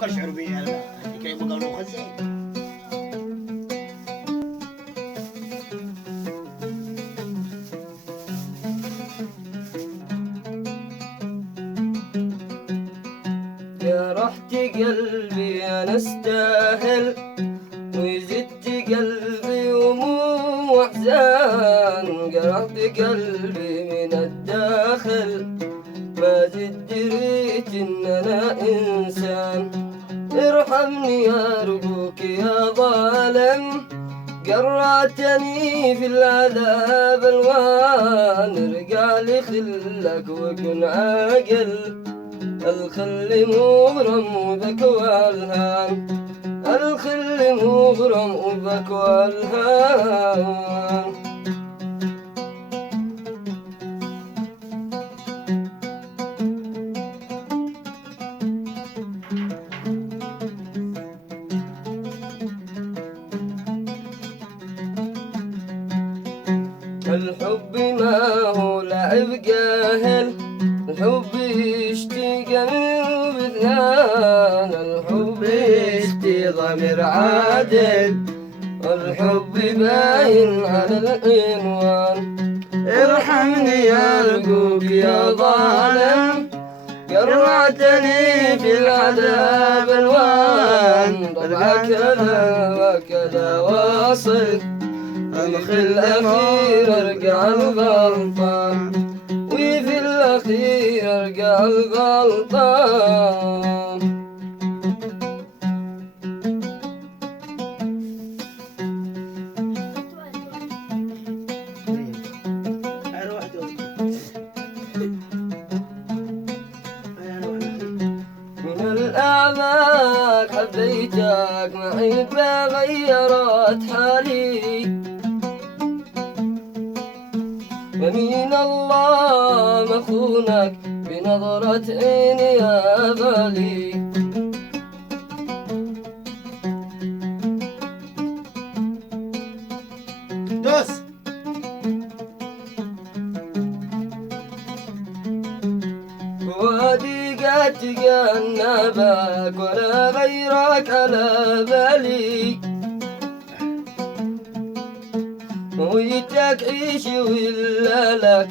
كل شعر بي كي بقولوا خزي يا رحت قلبي أنا استاهل وزدت قلبي هموم وأحزان قرحت قلبي من الداخل ما زد دريت إن أنا إنسان ارحمني أرجوك يا ظالم قرعتني في العذاب الوان ارجع لي خلك وكن عاقل الخل مغرم وبكوى الهان الخل مغرم وبكوى الهان الحب ما هو لعب جاهل الحب يشتي قلب اثنان الحب يشتي ضمير عادل الحب باين على العنوان ارحمني أرجوك يا ظالم قرعتني في العذاب الوان طبعا كذا وكذا واصل الخ الأخير ارجع الغلطان وفي الأخير ارجع الغلطان من الأعماق حبيتك محبة غيرت حالي يمين الله مخونك بنظرة عيني يا غالي دوس وادي قد تجنبك ولا غيرك على بالي ويتك عيش ولا لك